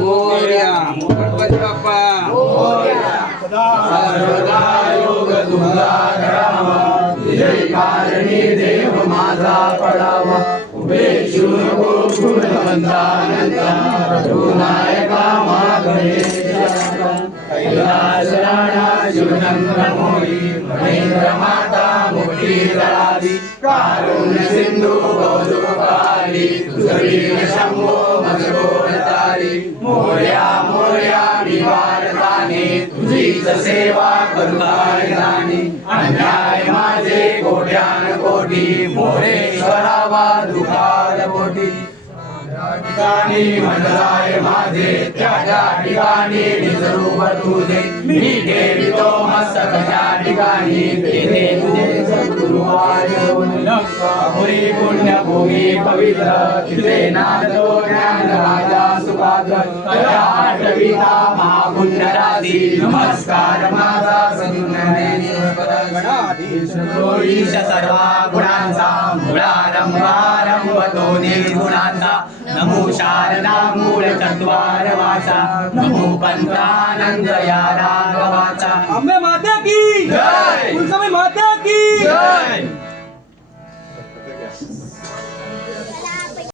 Gloria. Morya Ganpati Bappa कारणी देव माझा पडावा. उभे नको नायका मा कैलास राणा शिवचंद्र मोरी महेंद्र माता मोठी दळाली कारुण सिंधू कौतुककारी तुझवीर शंभो तुझीच सेवा करू अन्याय माझे कोट्यान कोटी. ठिकाणी मंडलाय माझे त्या ठिकाणी निजरूप तुझे मी ठेवितो मस्तक त्या ठिकाणी तेथे तुझे सद्गुरु पुरी पुण्यभूमी पवित्र तिथे ज्ञान राजा सुपात्र आठविता महापुण्य राशी नमस्कार माझा सर्वा गुणांचा गुणारंभारंभ तो निर्गुणांचा नमो शारदा मूलचद्वारवाचा अमुपन्दानन्द्रया रामवाचा